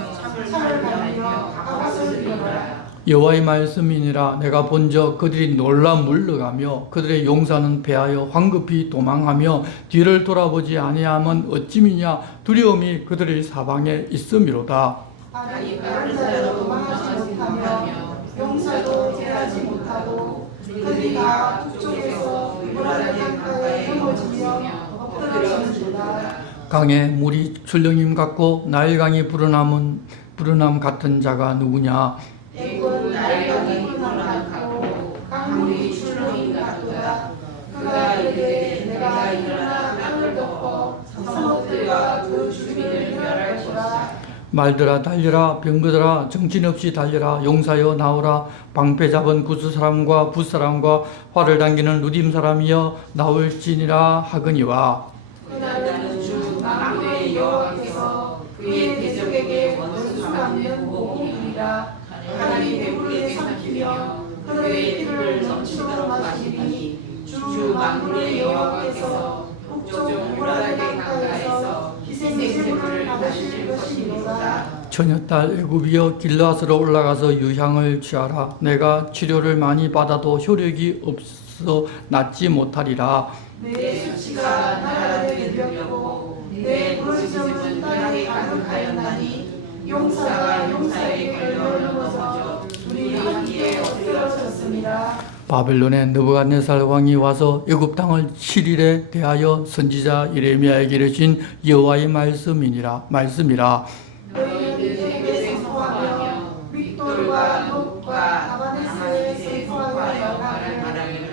창을 달며 가까스를 이루라. 여호와의 말씀이니라. 내가 본적 그들이 놀라 물러가며 그들의 용사는 패하여 황급히 도망하며 뒤를 돌아보지 아니하면 어찌미냐. 두려움이 그들의 사방에 있음이로다. 아니 빠른 자도 도망하지 못하며 용사도 제하지 못하고 그들이 다 북쪽에서 유브라데 강가에 넘어지며 엎드러지는도다. 강에 물이 출렁임 같고 나일강이 불어남 같은 자가 누구냐. 애굽은 나일강이 불어남 같고 강물이 출렁임 같도다. 그가 이르되 내가 일어나 땅을 덮어 성읍들과 그 주민을 멸할 것이다. 말들아 달려라. 병거들아 정신없이 달려라. 용사여 나오라. 방패 잡은 구스 사람과 붓 사람과 활을 당기는 루딤 사람이여 나올지니라 하거니와. 그날은 주 만군의 여호와께서 그의 대적에게 원수 삼는 보복이니라. 하나님 배부르게 삼키며 그의 피를 넘치도록 마시리니 주 만군의 여호와께서 북쪽 유브라데 강가에서 희생제물을 받으실 것이니라. 처녀딸 애굽이여 길라스로 올라가서 유향을 취하라. 내가 치료를 많이 받아도 효력이 없어 낫지 못하리라. 내 수치가 나라를 들렸고 내 부르짖음은 땅에 가득하였나니 용사가 용사의 걸려 넘어져 둘이 함께 엎드러졌습니다. 바벨론의 느부갓네살 왕이 와서 애굽 땅을 7일에 대하여 선지자 예레미야에게 이르신 여호와의 말씀이라. 너희는 애굽에 선포하며 윗돌과 녹과 다바네스에 선포하여 말하기를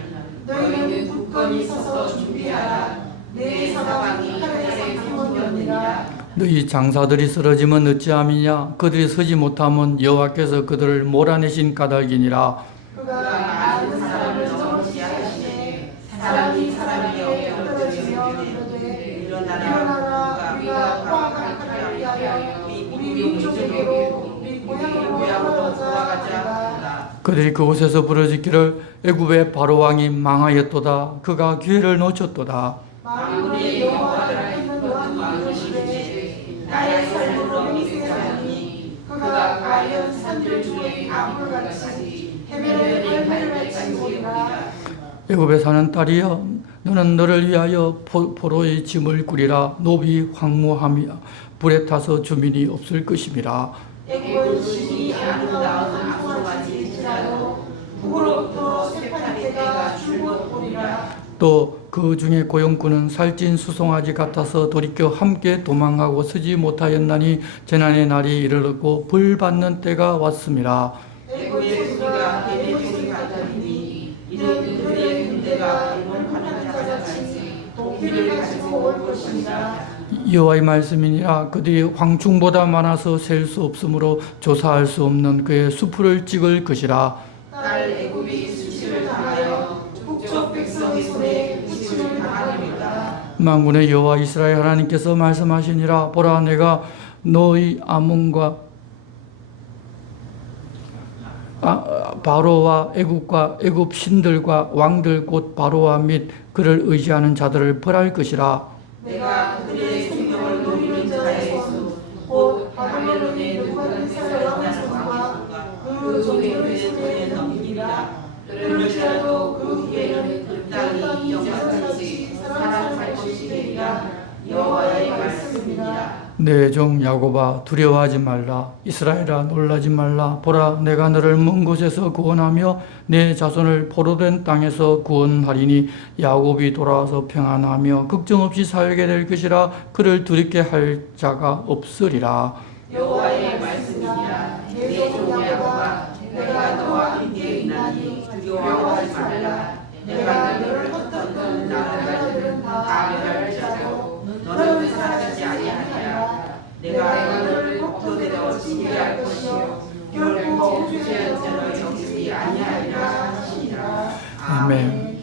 너희는 굳건히 서서 준비하라. 내 사방이 칼에 삼키우느니라. 너희 장사들이 쓰러지면 어찌함이냐. 그들이 서지 못하면 여호와께서 그들을 몰아내신 까닭이니라. 그가 많은 사람을 넘어지게 하시네. 사람이 사람에게 엎드러지며 이르되 일어나라. 우리가 포악한 칼을 피하여 우리 민족에게로 우리 고향으로 돌아가자. 그들이 그곳에서 부르짖기를 애굽의 바로 왕이 망하였도다. 그가 기회를 놓쳤도다. 만군의 여호와를 믿는 왕이 이르시되 나의 삶으로 맹세하니 그가 과연 산들 중에 아물같이 해변에 열매를 맺히리라. 애굽에 사는 딸이여 너는 너를 위하여 포로의 짐을 꾸리라. 노비 황무하며 불에 타서 주민이 없을 것임이라. 애굽은 신이 아름다운 암소같이지라도 북으로부터 쇠파리 때가 줄곧 오리라. 또 그 중에 고용꾼은 살찐 수송아지 같아서 돌이켜 함께 도망하고 서지 못하였나니 재난의 날이 이르렀고 벌 받는 때가 왔음이라. 애굽의 소리가 개미소리 같으니 이는 그들의 군대가 일본하는 자같이 도끼를 가지고 올 것이니라. 여호와의 말씀이니라. 그들이 황충보다 많아서 셀 수 없으므로 조사할 수 없는 그의 수풀을 찍을 것이라. 딸 애굽이 수치를 당하여 북쪽 백성의 손에 수치를 당하리라. 만군의 여호와 이스라엘 하나님께서 말씀하시니라. 보라 내가 너희 아몬과 바로와 애굽과 애굽 신들과 왕들 곧 바로와 및 그를 의지하는 자들을 벌할 것이라. 내가 그들의 생명을 노리는 자의 수, 곧 바벨론의 느부갓네살 왕과 그 종들의 손에 넘기리라. 그럴지라도 그 후에는 그 땅이 영광같이 살아날 것이 되리라. 여호와의 말씀입니다. 내 종 야곱아 두려워하지 말라. 이스라엘아 놀라지 말라. 보라 내가 너를 먼 곳에서 구원하며 내 자손을 포로된 땅에서 구원하리니 야곱이 돌아와서 평안하며 걱정 없이 살게 될 것이라. 그를 두렵게 할 자가 없으리라. 여호와의 말씀이니라. 내 종 야곱아 내가 너와 함께 있나니 두려워하지 말라. 내가 너를 흩었던 나라들은 다 멸하리라도 너는 사라지지 아니하리라. 내가 너를 복도대로 지게 할 것이요 결코 주제한 자로 여기지 아니하리라 하시니라. 아멘.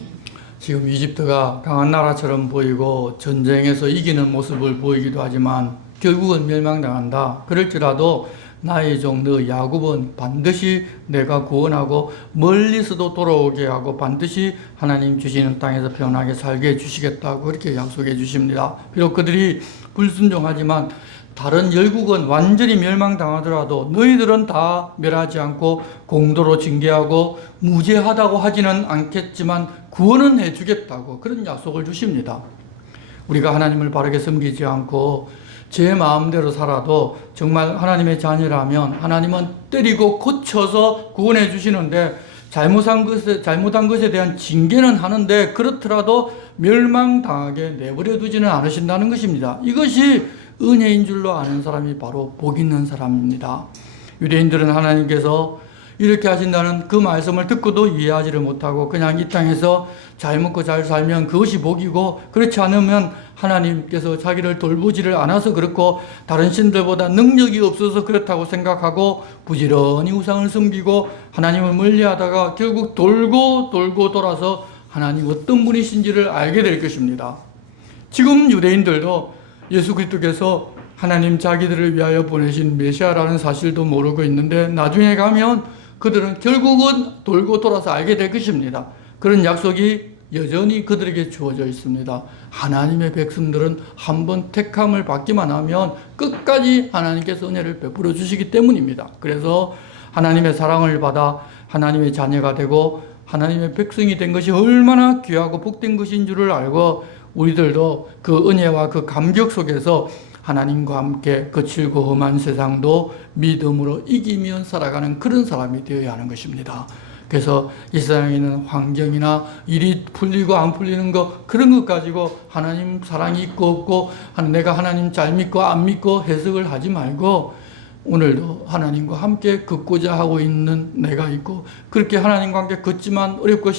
지금 이집트가 강한 나라처럼 보이고 전쟁에서 이기는 모습을 보이기도 하지만 결국은 멸망당한다. 그럴지라도 나의 종 너 야곱은 반드시 내가 구원하고 멀리서도 돌아오게 하고 반드시 하나님 주시는 땅에서 편하게 살게 해주시겠다고 그렇게 약속해 주십니다. 비록 그들이 불순종하지만 다른 열국은 완전히 멸망당하더라도 너희들은 다 멸하지 않고 공도로 징계하고 무죄하다고 하지는 않겠지만 구원은 해주겠다고 그런 약속을 주십니다. 우리가 하나님을 바르게 섬기지 않고 제 마음대로 살아도 정말 하나님의 자녀라면 하나님은 때리고 고쳐서 구원해 주시는데 잘못한 것에 대한 징계는 하는데 그렇더라도 멸망당하게 내버려 두지는 않으신다는 것입니다. 이것이 은혜인 줄로 아는 사람이 바로 복 있는 사람입니다. 유대인들은 하나님께서 이렇게 하신다는 그 말씀을 듣고도 이해하지를 못하고 그냥 이 땅에서 잘 먹고 잘 살면 그것이 복이고 그렇지 않으면 하나님께서 자기를 돌보지를 않아서 그렇고 다른 신들보다 능력이 없어서 그렇다고 생각하고 부지런히 우상을 섬기고 하나님을 멀리하다가 결국 돌고 돌아서 하나님 어떤 분이신지를 알게 될 것입니다. 지금 유대인들도 예수 그리스도께서 하나님 자기들을 위하여 보내신 메시아라는 사실도 모르고 있는데 나중에 가면 그들은 결국은 돌고 돌아서 알게 될 것입니다. 그런 약속이 여전히 그들에게 주어져 있습니다. 하나님의 백성들은 한번 택함을 받기만 하면 끝까지 하나님께서 은혜를 베풀어 주시기 때문입니다. 그래서 하나님의 사랑을 받아 하나님의 자녀가 되고 하나님의 백성이 된 것이 얼마나 귀하고 복된 것인 줄을 알고 우리들도 그 은혜와 그 감격 속에서 하나님과 함께 거칠고 험한 세상도 믿음으로 이기며 살아가는 그런 사람이 되어야 하는 것입니다. 그래서 이 세상에 있는 환경이나 일이 풀리고 안 풀리는 것 그런 것 가지고 하나님 사랑이 있고 없고 내가 하나님 잘 믿고 안 믿고 해석을 하지 말고 오늘도 하나님과 함께 걷고자 하고 있는 내가 있고 그렇게 하나님과 함께 걷지만 어렵고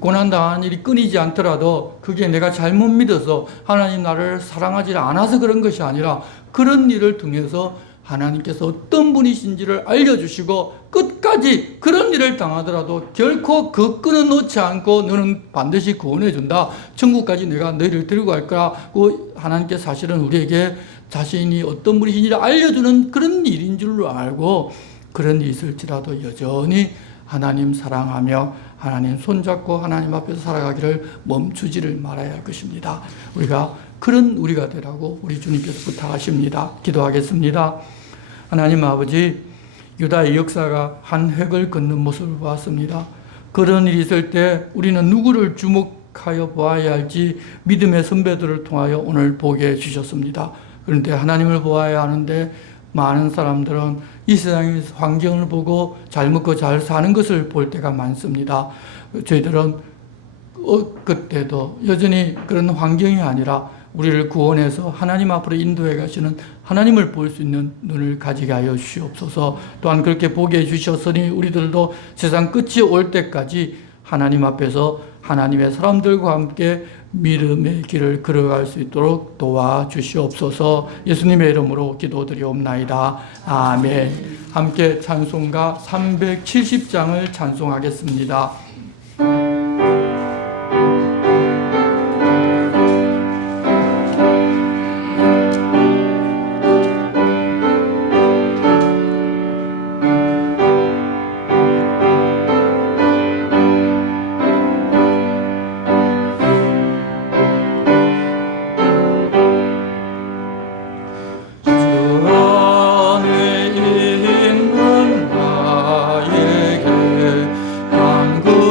고난당한 일이 끊이지 않더라도 그게 내가 잘못 믿어서 하나님 나를 사랑하지 않아서 그런 것이 아니라 그런 일을 통해서 하나님께서 어떤 분이신지를 알려주시고 끝까지 그런 일을 당하더라도 결코 그 끈은 놓지 않고 너는 반드시 구원해준다. 천국까지 내가 너희를 데리고 갈 거라고 하나님께서 사실은 우리에게 자신이 어떤 분이신지를 알려주는 그런 일인 줄로 알고 그런 일이 있을지라도 여전히 하나님 사랑하며 하나님 손잡고 하나님 앞에서 살아가기를 멈추지를 말아야 할 것입니다. 우리가 그런 우리가 되라고 우리 주님께서 부탁하십니다. 기도하겠습니다. 하나님 아버지, 유다의 역사가 한 획을 긋는 모습을 보았습니다. 그런 일이 있을 때 우리는 누구를 주목하여 보아야 할지 믿음의 선배들을 통하여 오늘 보게 해주셨습니다. 그런데 하나님을 보아야 하는데 많은 사람들은 이 세상의 환경을 보고 잘 먹고 잘 사는 것을 볼 때가 많습니다. 저희들은 그때도 여전히 그런 환경이 아니라 우리를 구원해서 하나님 앞으로 인도해 가시는 하나님을 볼 수 있는 눈을 가지게 하여 주시옵소서. 또한 그렇게 보게 해주셨으니 우리들도 세상 끝이 올 때까지 하나님 앞에서 하나님의 사람들과 함께 믿음의 길을 걸어갈 수 있도록 도와주시옵소서. 예수님의 이름으로 기도드리옵나이다. 아멘. 함께 찬송가 370장을 찬송하겠습니다. 그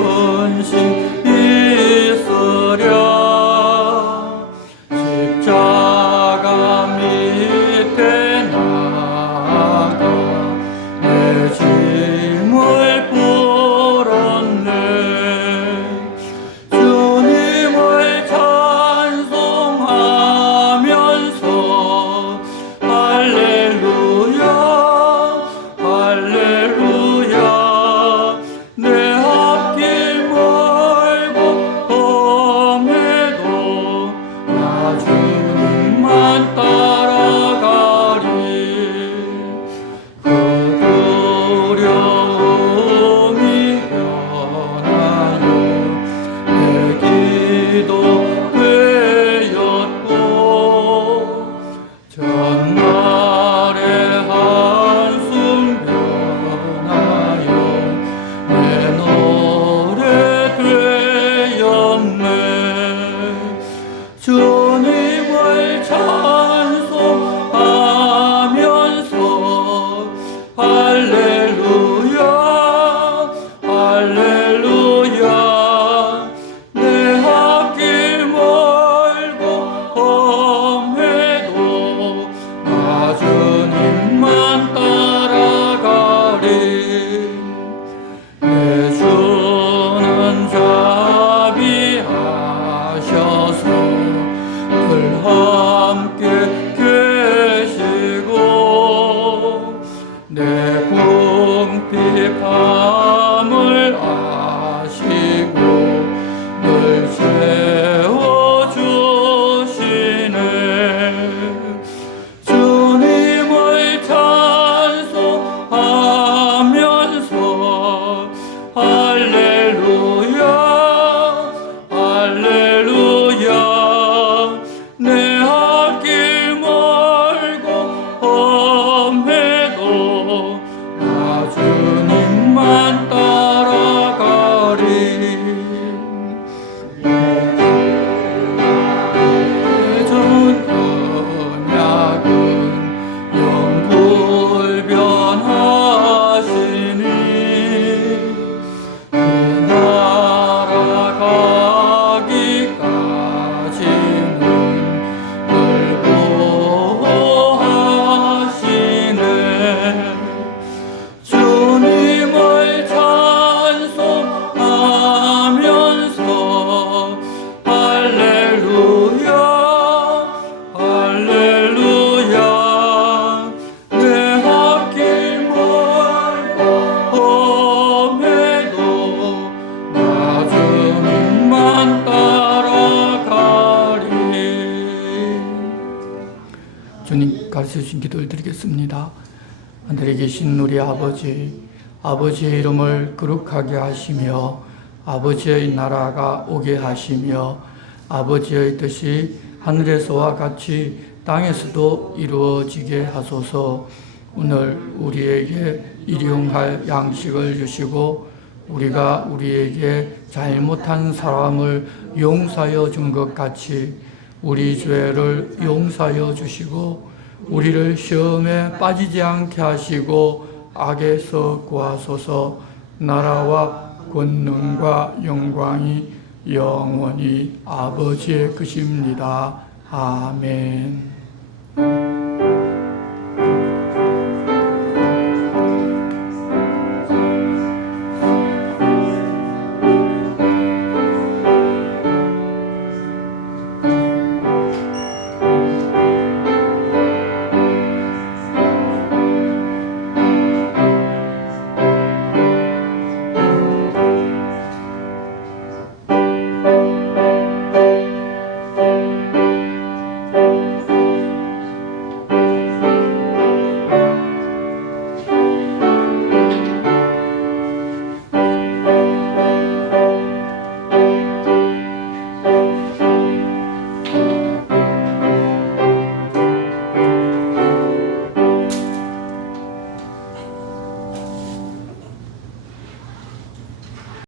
주신 기도를 드리겠습니다. 하늘에 계신 우리 아버지, 아버지의 이름을 거룩하게 하시며 아버지의 나라가 오게 하시며 아버지의 뜻이 하늘에서와 같이 땅에서도 이루어지게 하소서. 오늘 우리에게 일용할 양식을 주시고 우리가 우리에게 잘못한 사람을 용서하여 준 것 같이 우리 죄를 용서하여 주시고 우리를 시험에 빠지지 않게 하시고 악에서 구하소서. 나라와 권능과 영광이 영원히 아버지의 것입니다. 아멘.